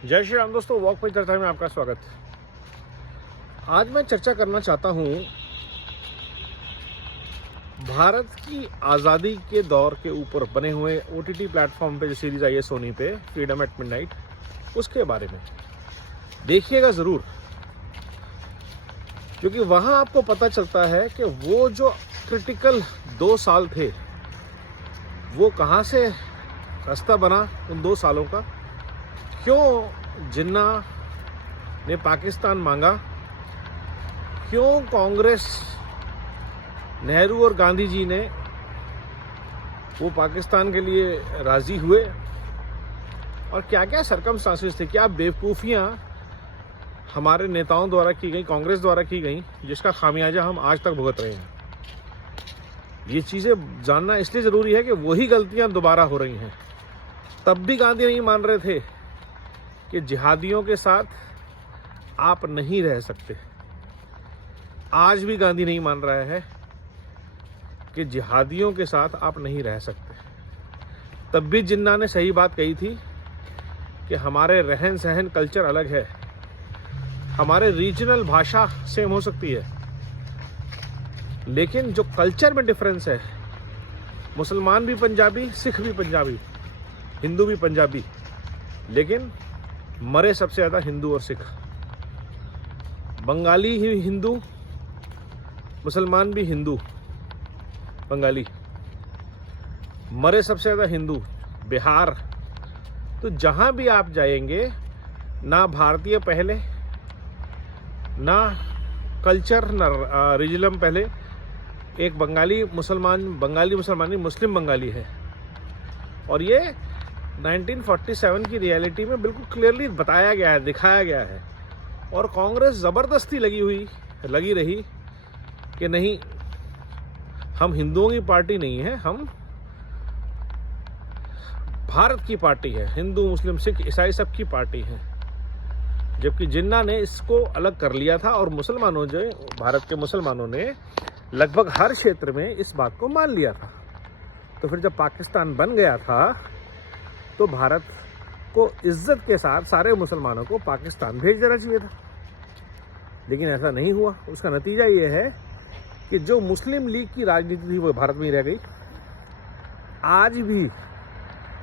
जय श्री राम दोस्तों, वॉक पर चर्चा में आपका स्वागत। आज मैं चर्चा करना चाहता हूँ भारत की आज़ादी के दौर के ऊपर बने हुए OTT प्लेटफॉर्म पे जो सीरीज आई है सोनी पे, फ्रीडम एट मिडनाइट, उसके बारे में देखिएगा ज़रूर, क्योंकि वहाँ आपको पता चलता है कि वो जो क्रिटिकल 2 साल थे वो कहाँ से रास्ता बना उन 2 सालों का, क्यों जिन्ना ने पाकिस्तान मांगा, क्यों कांग्रेस, नेहरू और गांधी जी ने वो पाकिस्तान के लिए राजी हुए, और क्या क्या सरकमस्टांसेस थे, क्या बेवकूफ़ियाँ हमारे नेताओं द्वारा की गई, कांग्रेस द्वारा की गई, जिसका खामियाजा हम आज तक भुगत रहे हैं। ये चीज़ें जानना इसलिए ज़रूरी है कि वही गलतियाँ दोबारा हो रही हैं। तब भी गांधी नहीं मान रहे थे कि जिहादियों के साथ आप नहीं रह सकते। आज भी गांधी नहीं मान रहा है कि जिहादियों के साथ आप नहीं रह सकते। तब भी जिन्ना ने सही बात कही थी कि हमारे रहन सहन कल्चर अलग है, हमारे रीजनल भाषा सेम हो सकती है, लेकिन जो कल्चर में डिफरेंस है, मुसलमान भी पंजाबी, सिख भी पंजाबी, हिंदू भी पंजाबी, लेकिन मरे सबसे ज़्यादा हिंदू और सिख। बंगाली ही हिंदू, मुसलमान भी हिंदू बंगाली, मरे सबसे ज़्यादा हिंदू बिहार। तो जहाँ भी आप जाएंगे, ना भारतीय पहले, ना कल्चर, ना रिजलम पहले। एक बंगाली मुसलमानी मुस्लिम बंगाली है, और ये 1947 की रियलिटी में बिल्कुल क्लियरली बताया गया है, दिखाया गया है। और कांग्रेस ज़बरदस्ती लगी रही कि नहीं, हम हिंदुओं की पार्टी नहीं है, हम भारत की पार्टी है, हिंदू मुस्लिम सिख ईसाई सब की पार्टी है। जबकि जिन्ना ने इसको अलग कर लिया था, और मुसलमानों, जो भारत के मुसलमानों ने लगभग हर क्षेत्र में इस बात को मान लिया था। तो फिर जब पाकिस्तान बन गया था तो भारत को इज्जत के साथ सारे मुसलमानों को पाकिस्तान भेज देना चाहिए था, लेकिन ऐसा नहीं हुआ। उसका नतीजा ये है कि जो मुस्लिम लीग की राजनीति थी वो भारत में ही रह गई। आज भी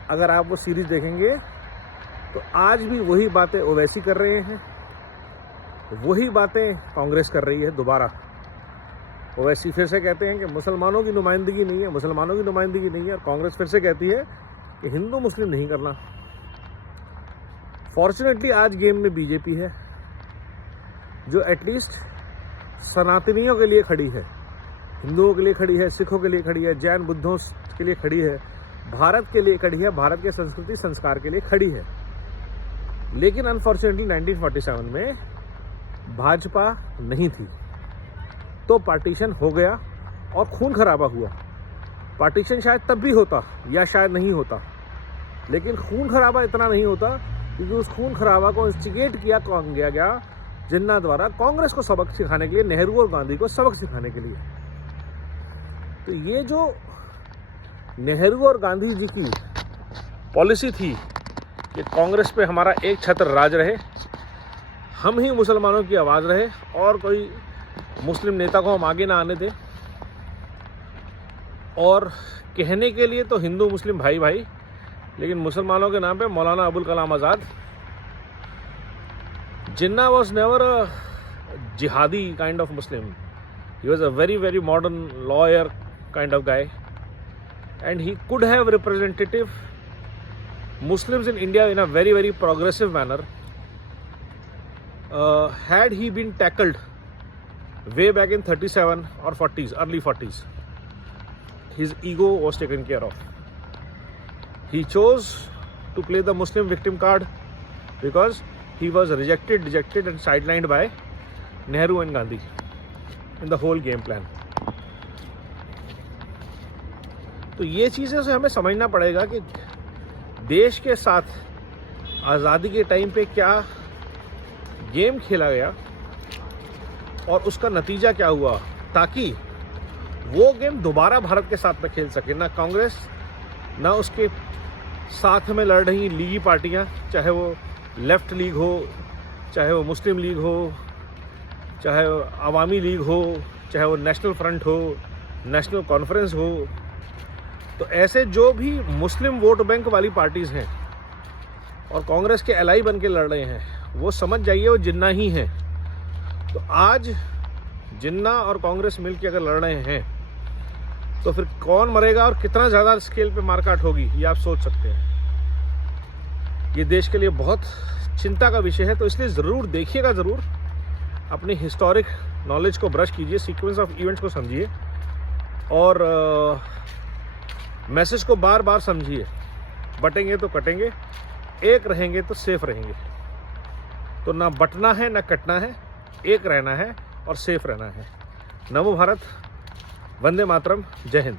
अगर आप वो सीरीज देखेंगे तो आज भी वही बातें ओवैसी कर रहे हैं, वही बातें कांग्रेस कर रही है दोबारा। ओवैसी फिर से कहते हैं कि मुसलमानों की नुमाइंदगी नहीं है, मुसलमानों की नुमाइंदगी नहीं है, और कांग्रेस फिर से कहती है कि हिंदू मुस्लिम नहीं करना। फॉर्चुनेटली आज गेम में बीजेपी है, जो एटलीस्ट सनातनियों के लिए खड़ी है, हिंदुओं के लिए खड़ी है, सिखों के लिए खड़ी है, जैन बुद्धों के लिए खड़ी है, भारत के लिए खड़ी है, भारत के संस्कृति संस्कार के लिए खड़ी है। लेकिन अनफॉर्चुनेटली 1947 में भाजपा नहीं थी, तो पार्टीशन हो गया और खून खराबा हुआ। पार्टीशन शायद तब भी होता या शायद नहीं होता, लेकिन खून खराबा इतना नहीं होता, क्योंकि उस खून खराबा को इंस्टिगेट किया कौन गया जिन्ना द्वारा, कांग्रेस को सबक सिखाने के लिए, नेहरू और गांधी को सबक सिखाने के लिए। तो ये जो नेहरू और गांधी जी की पॉलिसी थी कि कांग्रेस पे हमारा एक छत्र राज रहे, हम ही मुसलमानों की आवाज़ रहे, और कोई मुस्लिम नेता को हम आगे ना आने दें, और कहने के लिए तो हिंदू मुस्लिम भाई भाई, लेकिन मुसलमानों के नाम पे मौलाना अबुल कलाम आज़ाद। जिन्ना वॉज नेवर अ जिहादी kind of Muslim, he was a very very modern lawyer kind of guy, and he could have representative Muslims in India in a very very progressive manner had he been tackled way back in 37 or 40s, early 40s. His ego was taken care of. He chose to play the Muslim victim card because he was rejected and sidelined by Nehru and Gandhi in the whole game plan. तो ये चीज़ें से हमें समझना पड़ेगा कि देश के साथ आज़ादी के टाइम पे क्या गेम खेला गया और उसका नतीजा क्या हुआ, ताकि वो गेम दोबारा भारत के साथ में खेल सके। ना कांग्रेस, ना उसके साथ में लड़ रही लीगी पार्टियां, चाहे वो लेफ़्ट लीग हो, चाहे वो मुस्लिम लीग हो, चाहे वो अवामी लीग हो, चाहे वो नेशनल फ्रंट हो, नेशनल कॉन्फ्रेंस हो, तो ऐसे जो भी मुस्लिम वोट बैंक वाली पार्टीज़ हैं और कांग्रेस के एलाई बन के लड़ रहे हैं, वो समझ जाइए वो जिन्ना ही हैं। तो आज जिन्ना और कांग्रेस मिल के अगर लड़ रहे हैं तो फिर कौन मरेगा और कितना ज़्यादा स्केल पे मारकाट होगी, ये आप सोच सकते हैं। ये देश के लिए बहुत चिंता का विषय है, तो इसलिए ज़रूर देखिएगा, ज़रूर अपनी हिस्टोरिक नॉलेज को ब्रश कीजिए, सीक्वेंस ऑफ इवेंट्स को समझिए और मैसेज को बार बार समझिए। बटेंगे तो कटेंगे, एक रहेंगे तो सेफ रहेंगे। तो ना बटना है ना कटना है, एक रहना है और सेफ रहना है। नमो भारत, वंदे मातरम, जय हिंद।